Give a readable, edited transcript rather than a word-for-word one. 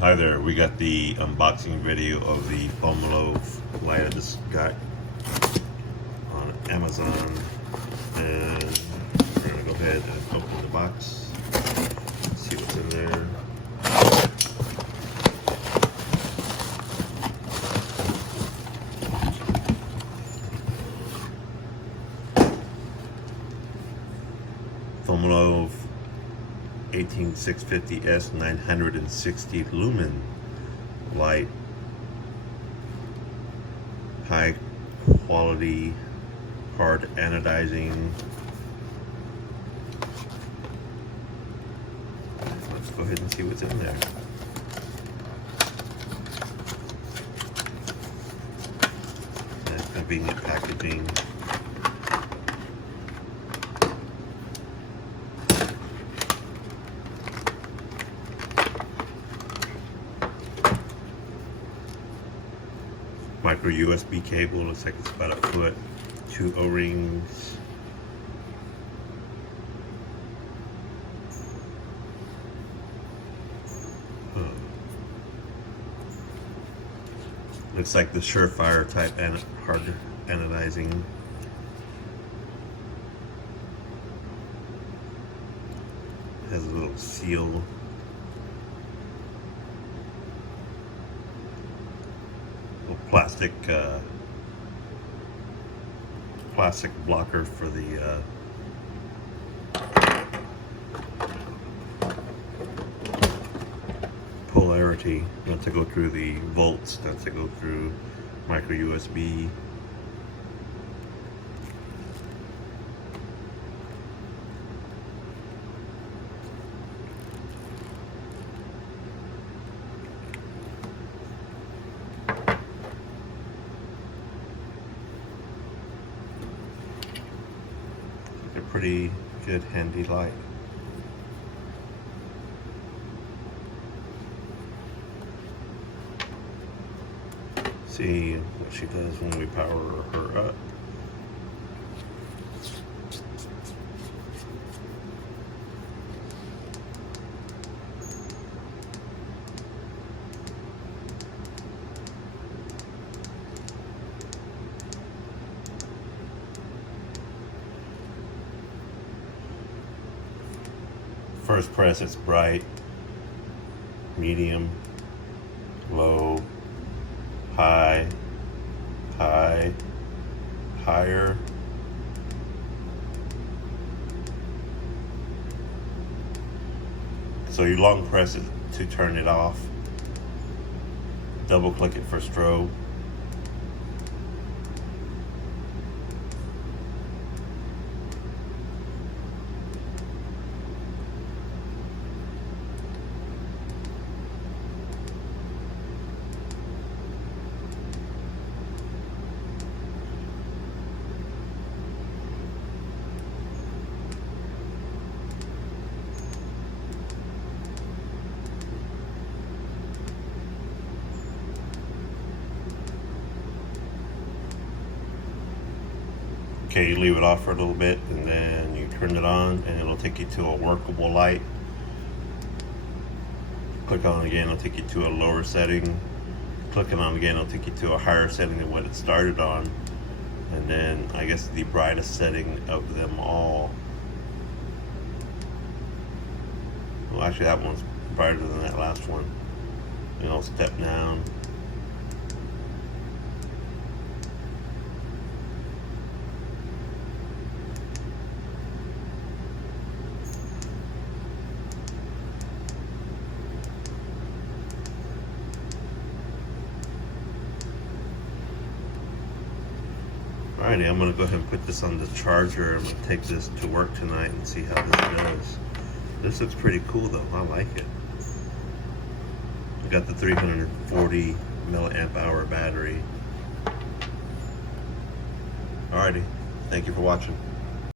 Hi there, we got the unboxing video of the Folomov light I just got on Amazon, and we're gonna go ahead and open the box, see what's in there. Folomov 18650S 960 lumen light, high quality hard anodizing. Let's go ahead and see what's in there. Nice convenient packaging. Micro USB cable, looks like it's about a foot, 2 O-rings. Looks like the Surefire type hard anodizing. Has a little seal. Plastic blocker for the polarity, not to go through the volts, not to go through micro USB. A pretty good handy light. See what she does when we power her up. First press, it's bright, medium, low, high, high, higher. So you long press it to turn it off. Double click it for strobe. Okay, you leave it off for a little bit and then you turn it on and it'll take you to a workable light. Click on it again, it'll take you to a lower setting. Clicking on it again, it'll take you to a higher setting than what it started on. And then I guess the brightest setting of them all. Well, actually that one's brighter than that last one. And I'll step down. Alrighty, I'm going to go ahead and put this on the charger. I'm going to take this to work tonight and see how this does. This looks pretty cool though, I like it. I got the 340 milliamp hour battery. Alrighty, thank you for watching.